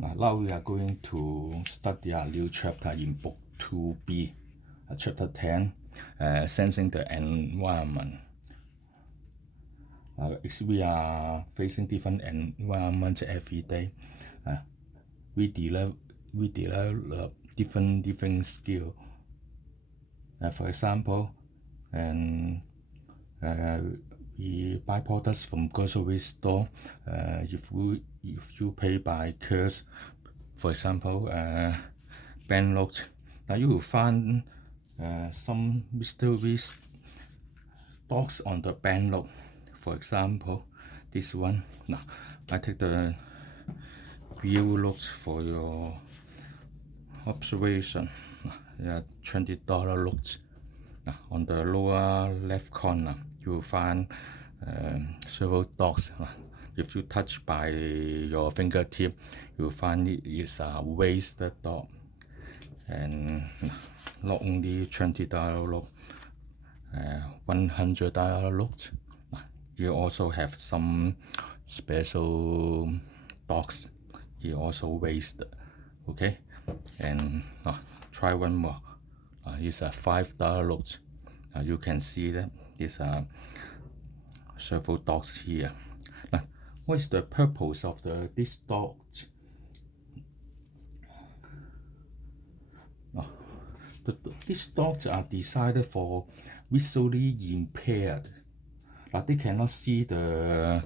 Now we are going to study a new chapter in Book 2B, Chapter 10, Sensing the Environment. We are facing different environments every day. We develop different skills. For example, we buy products from grocery store. If you pay by cash, for example, banknote, now you will find some mysterious dots on the banknote. For example, this one. Now I take the view look for your observation. $20 notes. On the lower left corner, you will find several dots. If you touch by your fingertip, you will find it is a wasted dot. And not only $20 note, $100 note. You also have some special dots. You also wasted. Okay, and try one more. It's a $5 note. You can see that there's several dots here. What is the purpose of this dot? These dots are designed for visually impaired. They cannot see the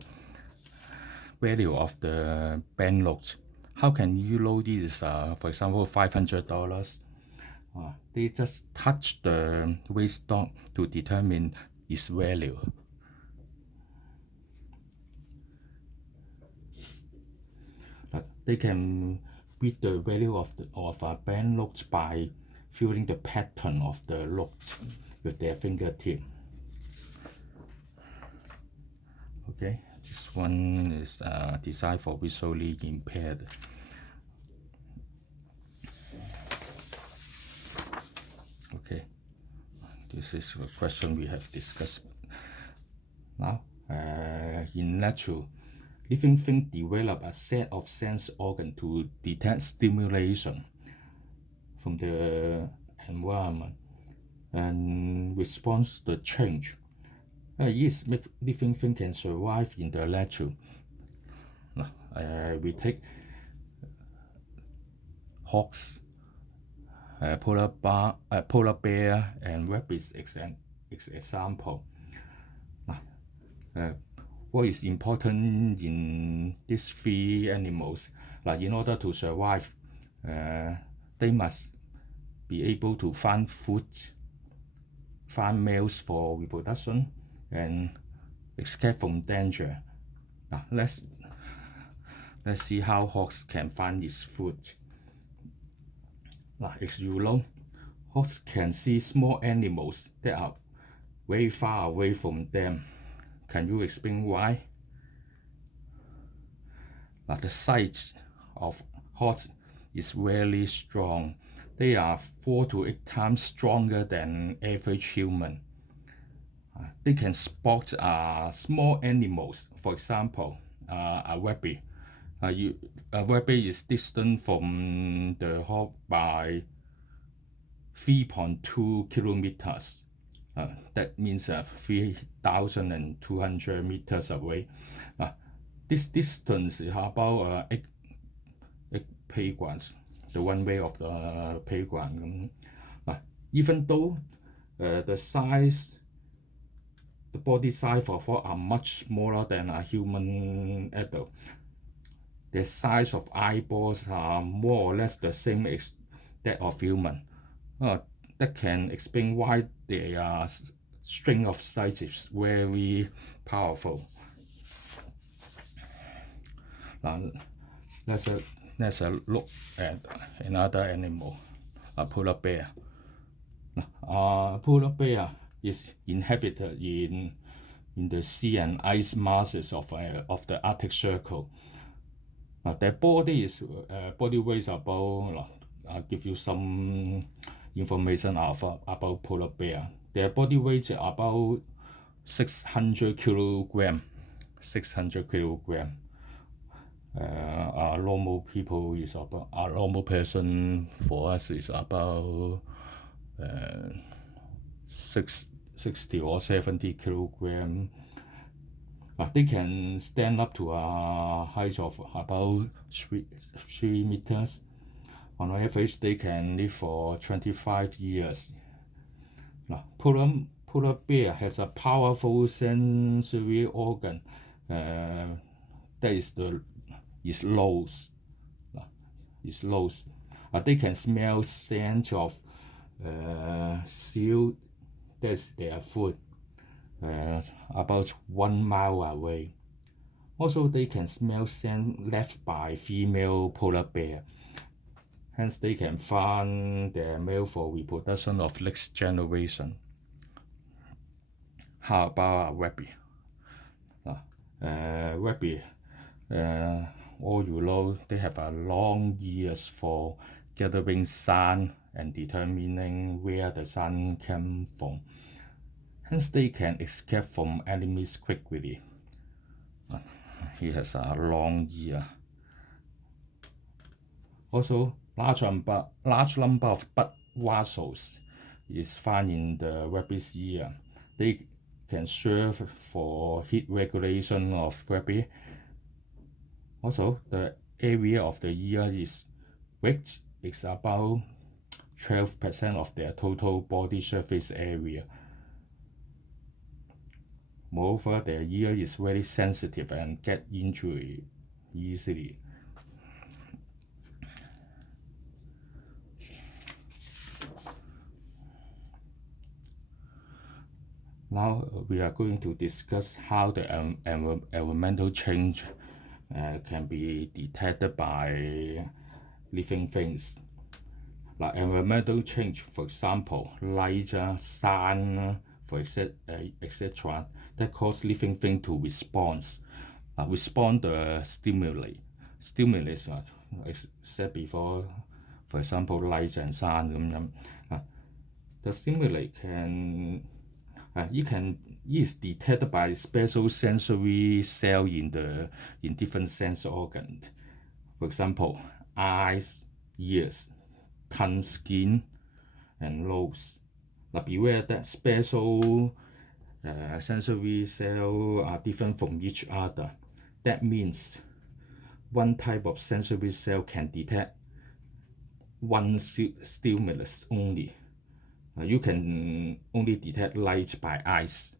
value of the banknote. How can you know this? For example, $500. They just touch the waste dot to determine its value. They can read the value of a banknote by feeling the pattern of the note with their fingertip. Okay, this one is designed for visually impaired. Okay, this is a question we have discussed. Now, in nature, living things develop a set of sense organs to detect stimulation from the environment and respond to the change. Yes, living things can survive in the nature. We take hawks, polar bear, and rabbits as example. What is important in these three animals? In order to survive, they must be able to find food, find males for reproduction, and escape from danger. Let's see how hawks can find its food. As you know, hawks can see small animals that are very far away from them. Can you explain why? The sight of hawks is really strong. They are 4 to 8 times stronger than average human. They can spot small animals. For example, a rabbit. A rabbit is distant from the hawk by 3.2 kilometers. That means 3,200 meters away. This distance is about 8 playgrounds, the one way of the playground. Even though the body size of hawk are much smaller than a human adult, the size of eyeballs are more or less the same as that of human. That can explain why their strength of sight is very powerful. Let's look at another animal, a polar bear. Polar bear is inhabited in the sea and ice masses of the Arctic Circle. Their body weighs about. I'll give you some information about polar bear. Their body weight is about 600 kilogram. Our normal people is about, our normal person for us is about 60 or 70 kilogram. They can stand up to a height of about 3 meters. On average, they can live for 25 years. Polar bear has a powerful sensory organ that is nose. They can smell scent of seal, that's their food, about 1 mile away. Also, they can smell scent left by female polar bear. Hence, they can find their male for reproduction of next generation. How about a rabbit? Rabbit, all you know, they have a long ears for gathering sun and determining where the sun came from. Hence, they can escape from enemies quickly. He has a long ear. Also, large number of blood vessels is found in the rabbit's ear. They can serve for heat regulation of rabbit. Also, the area of the ear is which is about 12% of their total body surface area. Moreover, their ear is very sensitive and get injured easily. Now we are going to discuss how the environmental change can be detected by living things. Like environmental change, for example, light, sun, etc., that cause living thing to respond the stimuli. Stimulus, I said before, for example, light and sun. The stimuli is detected by special sensory cell in different sense organs. For example, eyes, ears, tongue, skin, and nose. Beware that special sensory cells are different from each other. That means one type of sensory cell can detect one stimulus only. You can only detect light by eyes,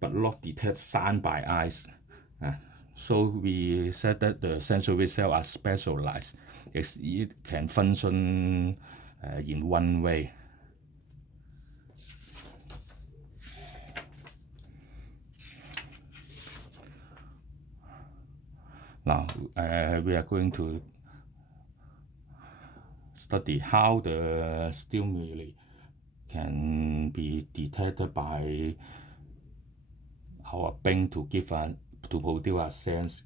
but not detect sound by eyes. So we said that the sensory cells are specialized. It can function in one way. Now we are going to study how the stimuli can be detected by our brain to produce a sense.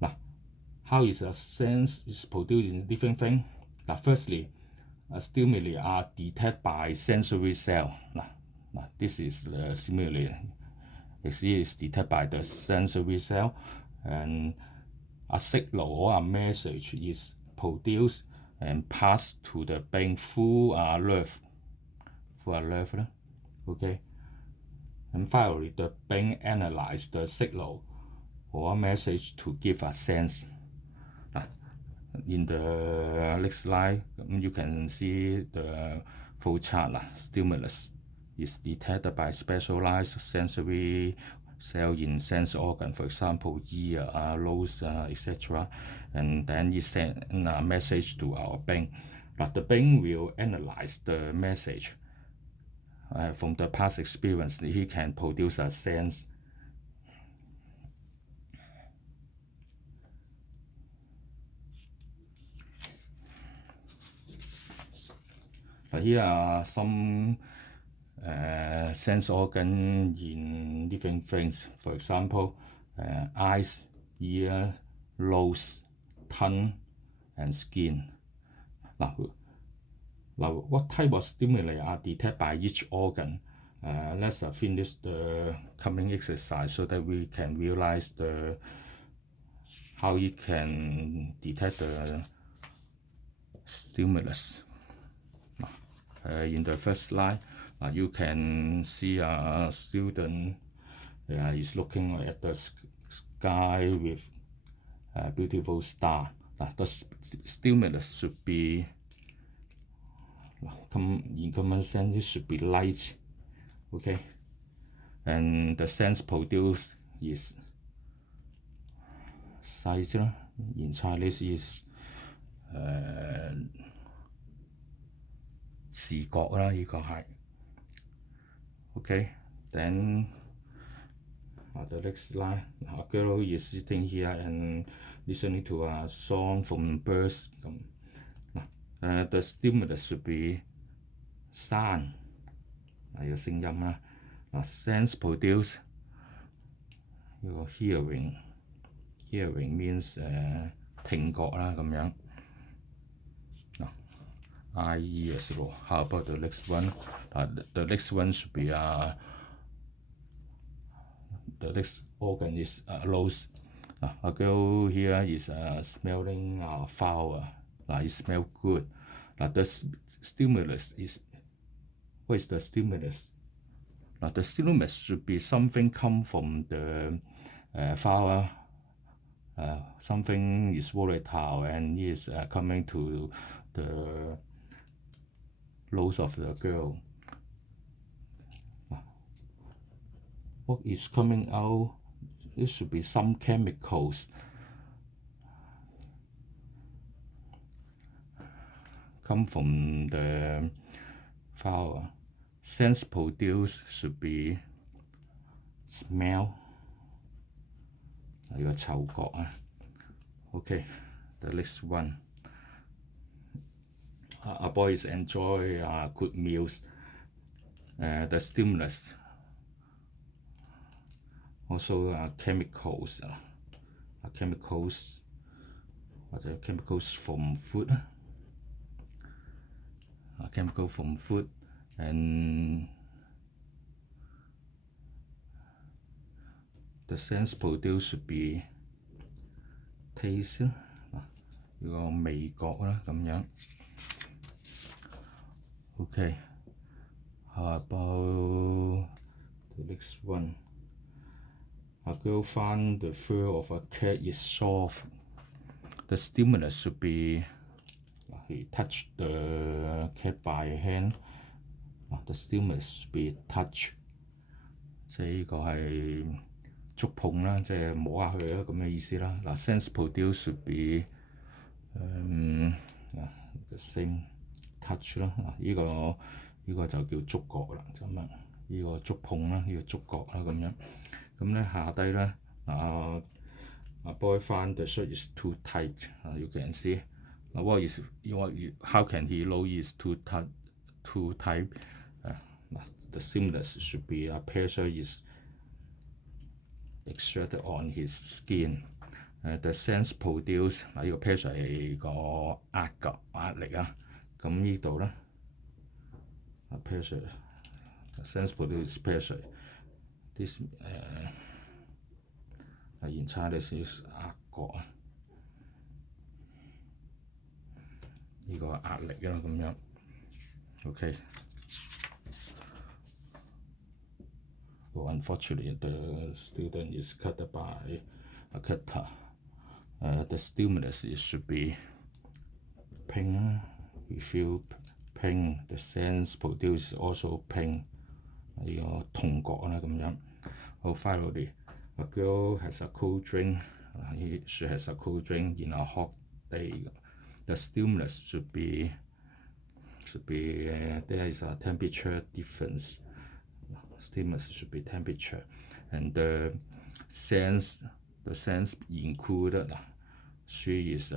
Now, how is a sense is produced in different things? Now, firstly, stimuli are detected by sensory cell. Now, this is the stimuli. It is detected by the sensory cell, and a signal or a message is produced and passed to the brain through a nerve. Okay. And finally, the brain analyzes the signal or message to give a sense. In the next slide, you can see the flow chart. Stimulus is detected by specialized sensory cell in sense organ, for example, ear, nose, etc. And then it sends a message to our brain. But the brain will analyze the message. From the past experience, he can produce a sense. Here are some sense organs in different things. For example, eyes, ear, nose, tongue, and skin. Now, what type of stimuli are detected by each organ? Let's finish the coming exercise so that we can realize how you can detect the stimulus. In the first slide, you can see a student is looking at the sky with a beautiful star. The stimulus should be, in common sense, it should be light, okay? And the sense produced is sight. In Chinese is 視覺啦，呢個係 OK。Then the next slide, a girl is sitting here and listening to a song from birds. The stimulus should be sound， 有聲音啦。Sense produced 呢個 hearing means 聽覺啦咁樣。ears. How about the next one? The next one should be the next organ is nose. A girl here is smelling flower. It smells good. The stimulus is, what is the stimulus? The stimulus should be something come from the flower. Something is volatile and is coming to the nose of the girl. What is coming out? It should be some chemicals come from the flower. Sense produced should be smell. 呢個嗅覺啊。Okay, the next one. A boy is enjoy good meals. The stimulus also chemicals, chemicals from food. Chemical from food and the sense produced should be taste 呢個味覺啦咁樣。Okay, how about the next one? A girl found the fur of a cat is soft. The stimulus should be he touched the cat by hand. The stimulus should be touch. 即係呢個係觸碰啦，即係摸下佢啦咁嘅意思啦。Sense produced should be the same touch 啦。呢個就叫觸覺啦，咁啊呢個觸碰啦，呢個觸覺啦咁樣。咁咧下低咧a boy found the shirt is too tight. You can see. How can he know it's too tight? The stimulus should be pressure is exerted on his skin. The sense produced 呢個 pressure 係個壓力啊。咁呢度咧 pressure sense produced pressure. This in Chinese is 壓覺啊。呢個壓力啦咁樣。Okay. Unfortunately, the student is cut by a cutter. The stimulus should be pain. We feel pain. The sense produced also pain. 呢個痛覺啦咁樣。Finally, a girl has a cold drink. She has a cold drink in a hot day. The stimulus should be there is a temperature difference. Stimulus should be temperature, and the sense included. She is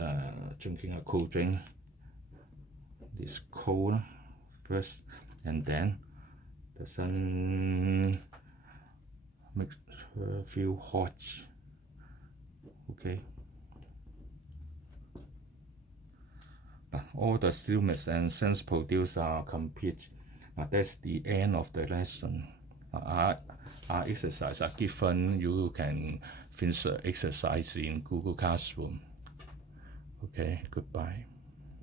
drinking a cold drink. It's cold first, and then the sun makes her feel hot. Okay. All the stimulus and sense produced are complete. That's the end of the lesson. Our exercise are given. You can finish the exercise in Google Classroom. Okay, goodbye.